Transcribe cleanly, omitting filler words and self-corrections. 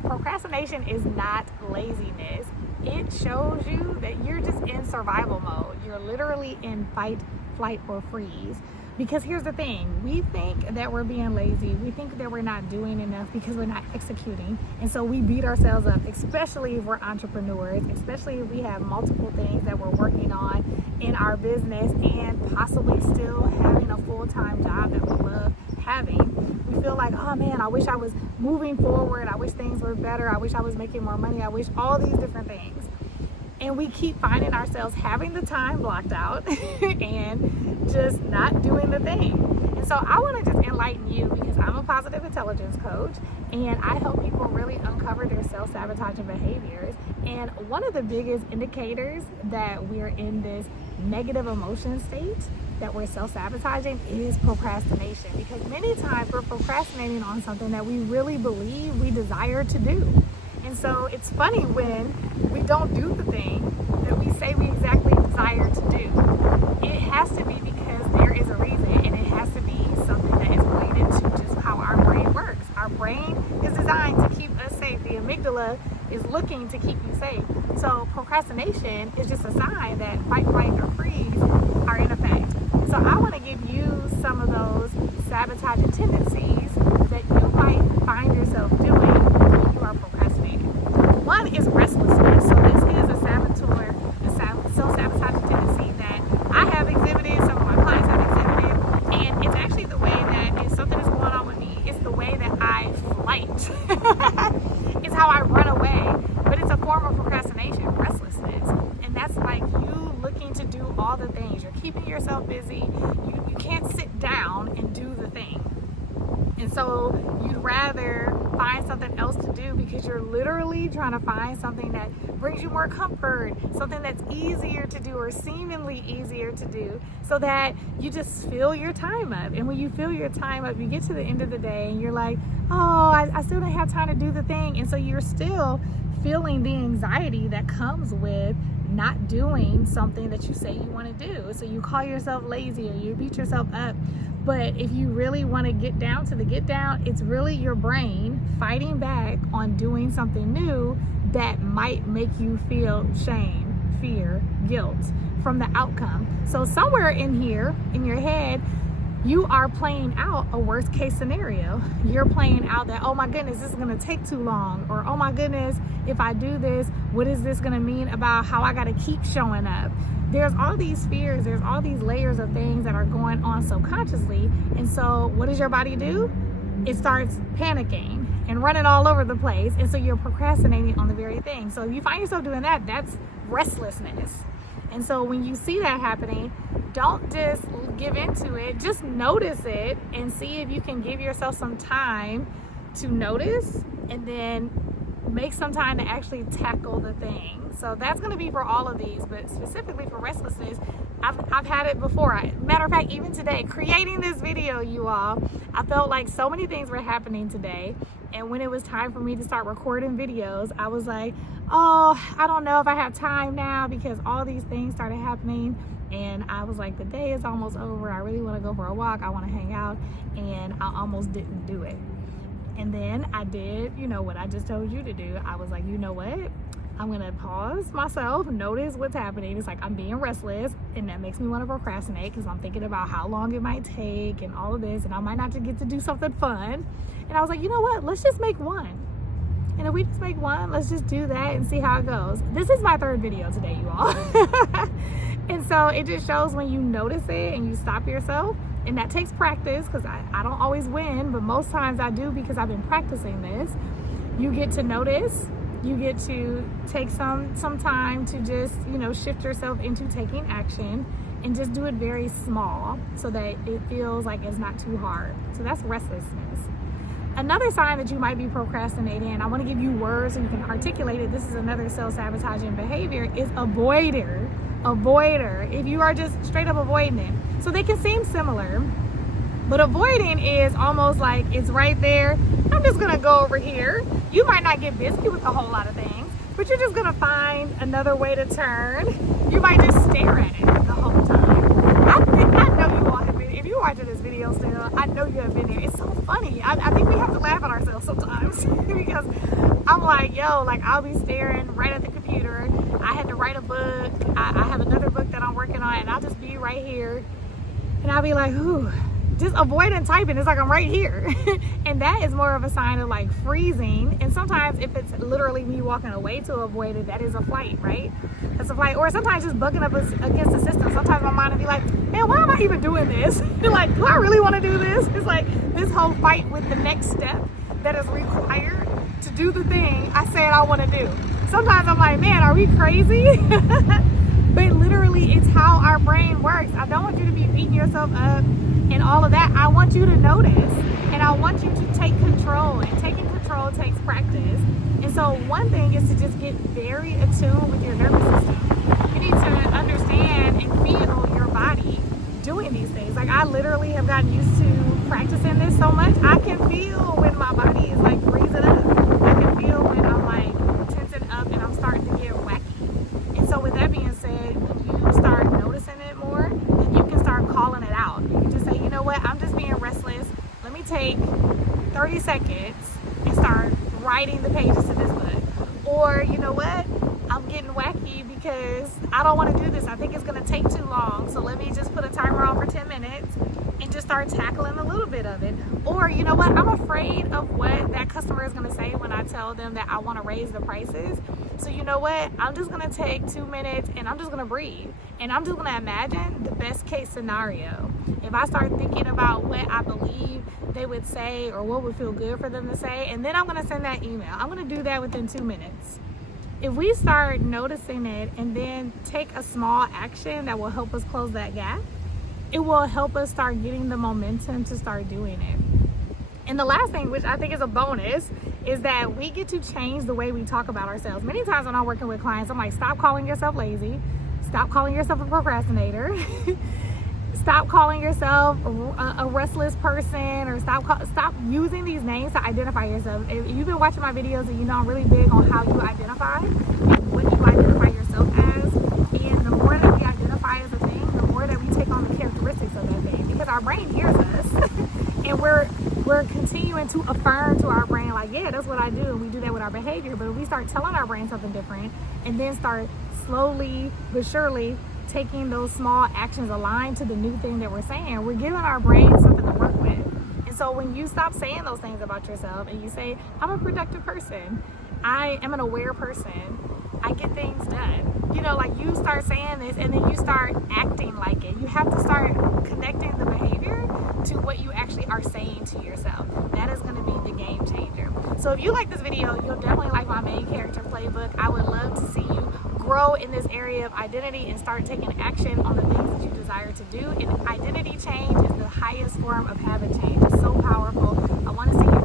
procrastination is not laziness. It shows you that you're just in survival mode. You're literally in fight, flight, or freeze. Because here's the thing, we think that we're being lazy. We think that we're not doing enough because we're not executing. And so we beat ourselves up, especially if we're entrepreneurs, especially if we have multiple things that we're working on in our business and possibly still having a full-time job that we love having. We feel like, oh man, I wish I was moving forward. I wish things were better. I wish I was making more money. I wish all these different things. And we keep finding ourselves having the time blocked out and just not doing the thing. And so I want to just enlighten you, because I'm a positive intelligence coach and I help people really uncover their self-sabotaging behaviors. And one of the biggest indicators that we're in this negative emotion state, that we're self-sabotaging, is procrastination. Because many times we're procrastinating on something that we really believe we desire to do. And so it's funny when we don't do the thing that we say we exactly desire to do. It has to be because there is a reason, and it has to be something that is related to just how our brain works. Our brain is designed to keep us safe. The amygdala is looking to keep you safe. So procrastination is just a sign that fight, flight, or freeze are in effect. So I want to give you some of those sabotaging tendencies that you might find yourself doing when you are procrastinating. One is restlessness. So this is a self-sabotaging tendency that I have exhibited, some of my clients have exhibited, and it's actually the way that if something is going on with me, it's the way that I flight. It's how I run away, but it's a form of procrastination, restlessness. And that's like you looking to do all the things. You're keeping yourself busy. You can't sit down and do the thing. And so you'd rather find something else to do because you're literally trying to find something that brings you more comfort, something that's easier to do or seemingly easier to do, so that you just fill your time up. And when you fill your time up, you get to the end of the day and you're like, oh, I still don't have time to do the thing. And so you're still feeling the anxiety that comes with not doing something that you say you want to do. So you call yourself lazy or you beat yourself up. But if you really want to get down to the get down, it's really your brain fighting back on doing something new that might make you feel shame, fear, guilt from the outcome. So somewhere in here, in your head, you are playing out a worst case scenario. You're playing out that, oh my goodness, this is going to take too long. Or, oh my goodness, if I do this, what is this going to mean about how I got to keep showing up? There's all these fears, there's all these layers of things that are going on subconsciously. And so what does your body do? It starts panicking and running all over the place. And so you're procrastinating on the very thing. So if you find yourself doing that, that's restlessness. And so when you see that happening, don't just give into it, just notice it and see if you can give yourself some time to notice and then make some time to actually tackle the thing. So that's going to be for all of these, but specifically for restlessness, I've had it before. Matter of fact, even today, creating this video, you all, I felt like so many things were happening today. And when it was time for me to start recording videos, I was like, oh, I don't know if I have time now because all these things started happening. And I was like, the day is almost over. I really want to go for a walk. I want to hang out. And I almost didn't do it. And then I did, what I just told you to do. I was like, you know what? I'm going to pause myself, notice what's happening. It's like I'm being restless, and that makes me want to procrastinate because I'm thinking about how long it might take and all of this, and I might not get to do something fun. And I was like, you know what? Let's just make one. And if we just make one, let's just do that and see how it goes. This is my third video today, you all. And so it just shows when you notice it and you stop yourself. And that takes practice because I don't always win, but most times I do because I've been practicing this. You get to notice. You get to take some time to just, shift yourself into taking action and just do it very small so that it feels like it's not too hard. So that's restlessness. Another sign that you might be procrastinating, and I want to give you words so you can articulate it. This is another self-sabotaging behavior, is avoider. If you are just straight up avoiding it. So they can seem similar, but avoiding is almost like it's right there. I'm just going to go over here. You might not get busy with a whole lot of things, but you're just going to find another way to turn. You might just stare at it the whole time. I know you all have been, if you're watching this video still, I know you have been there. It's so funny. I think we have to laugh at ourselves sometimes because I'm like, yo, like I'll be staring right at the computer. I had to write a book. I have another book that I'm working on, and I'll just be right here. And I'll be like, whew, just avoiding typing. It's like I'm right here. And that is more of a sign of like freezing. And sometimes if it's literally me walking away to avoid it, that is a flight, right? That's a flight. Or sometimes just bucking up against the system. Sometimes my mind will be like, man, why am I even doing this? Like, do I really want to do this? It's like this whole fight with the next step that is required to do the thing I said I want to do. Sometimes I'm like, man, are we crazy? But literally, it's how our brain works. I don't want you to be beating yourself up and all of that. I want you to notice, and I want you to take control. And taking control takes practice. And so one thing is to just get very attuned with your nervous system. You need to understand and feel your body doing these things. Like I literally have gotten used to practicing this so much. I can feel when my body is like freezing up. I can feel when I'm like tensing up and I'm starting to get wacky. And so with that being said, when you start noticing it more, then you can start calling it out. You can just say, you know what, I'm just being restless. Let me take 30 seconds and start writing the pages to this book. Or you know what, I'm getting wacky because I don't want to do this. I think it's going to take too long. So let me just put a timer on for 10 minutes and just start tackling a little bit of it. Or you know what, I'm afraid of what that customer is going to say when I tell them that I want to raise the prices. So you know what, I'm just going to take 2 minutes and I'm just going to breathe. And I'm just going to imagine the best case scenario. If I start thinking about what I believe they would say or what would feel good for them to say, and then I'm going to send that email. I'm going to do that within 2 minutes. If we start noticing it and then take a small action that will help us close that gap, it will help us start getting the momentum to start doing it. And the last thing, which I think is a bonus, is that we get to change the way we talk about ourselves. Many times when I'm working with clients, I'm like, stop calling yourself lazy. Stop calling yourself a procrastinator. Stop calling yourself a restless person, or stop using these names to identify yourself. If you've been watching my videos and you know I'm really big on how you identify and what you identify yourself as. And the more that we identify as a thing, the more that we take on the characteristics of that thing. Because our brain hears us and we're continuing to affirm to our brain like, yeah, that's what I do. And we do that with our behavior. But if we start telling our brain something different and then start slowly but surely taking those small actions aligned to the new thing that we're saying, we're giving our brain something to work with. And so when you stop saying those things about yourself and you say, I'm a productive person, I am an aware person, I get things done, you know, like you start saying this and then you start acting like it. You have to start connecting the behavior to what you actually are saying to yourself. That is going to be the game changer. So if you like this video, you'll definitely like my main character playbook. I would love to see you grow in this area of identity and start taking action on the things that you desire to do. And identity change is the highest form of habit change. It's so powerful. I want to see you